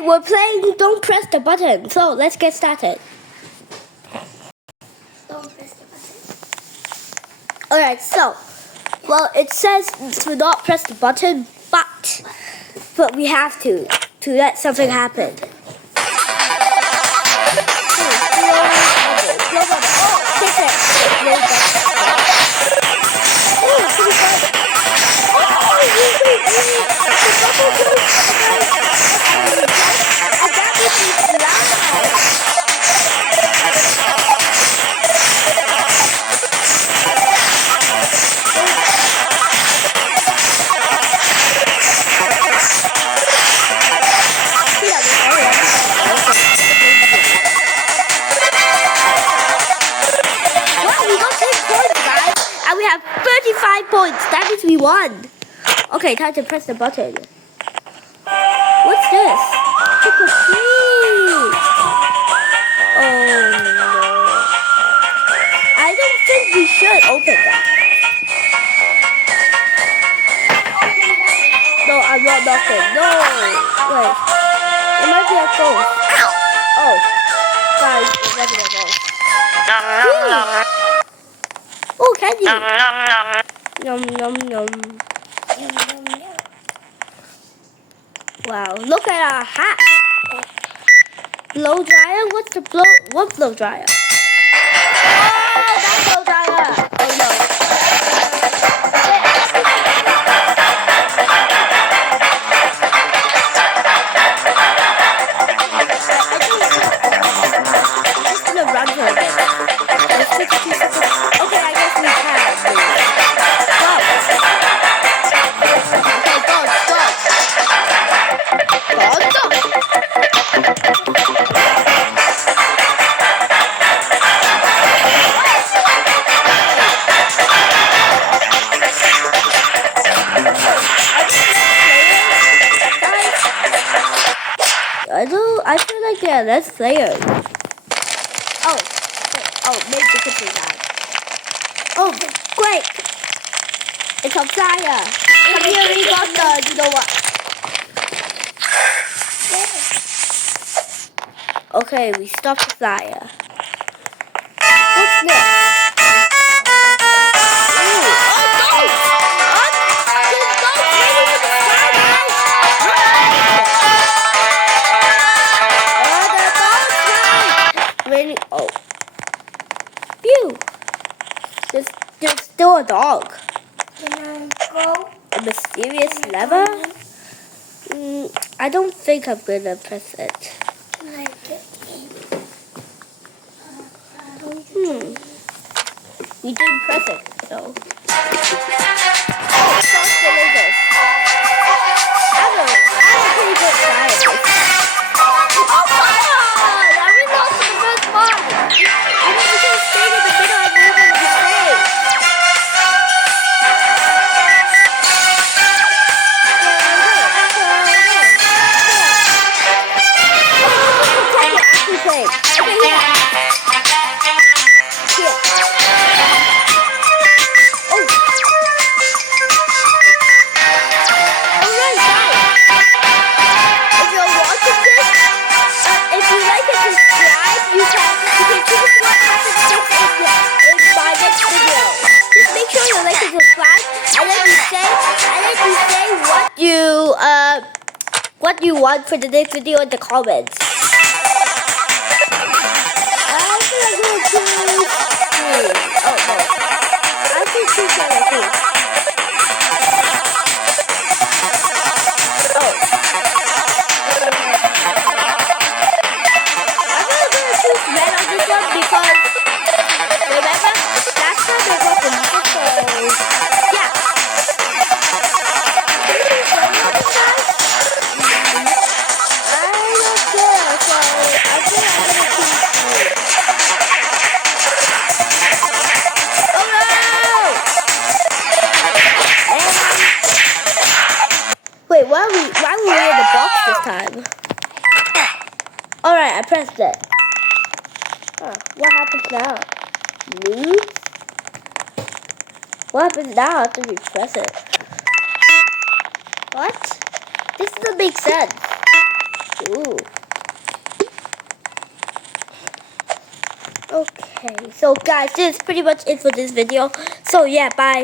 Okay, we're playing Don't Press the Button, so let's get started. Don't press the button. Alright, so, well, it says to not press the button, but we have to let something happen. We have 35 points. That means we won. Okay, time to press the button. What's this? Trick or treat. Oh no. I don't think we should open that. No, I'm not knocking. No. Wait. It might be a ghost. Oh. Guys, it wasn't a ghost. Oh, candy. Yum, yum, yum. Wow, look at our hat. Blow dryer? What's the blow? What blow dryer? Oh, that blow dryer. Oh no. I'm just gonna run for a bit. There's 52 seconds. Okay, I guess we can. Go. Okay, go. I feel like they're less players. Oh, maybe the kitchen guy. Oh, great! It's a flyer. Come here, we got the, you know what? Okay, we stopped the flyer. What's next? Oh, phew! There's still a dog. Can I go? A mysterious lever? I don't think I'm gonna press it. Can I get We didn't press it, so. Oh, stop the lasers. I'm a pretty good scientist. Oh, come on! We lost the first one! We should have stayed in the middle and we were going to be safe. Okay, here. Here. Oh. Alright, guys. If you're watching this, if you like and subscribe, you can choose what happens next in my next video. Just make sure you like and subscribe, and then you say what you want for the next video in the comments. I'm gonna go to oh no. I think choose letter 2. Oh. I'm gonna choose red on this one because remember last time I got the so yeah. Wait, why were we in the box this time? Alright, I pressed it. What happens now? Move? What happens now after we press it? What? This doesn't make sense. Ooh. Okay, so guys, this is pretty much it for this video. So yeah, bye.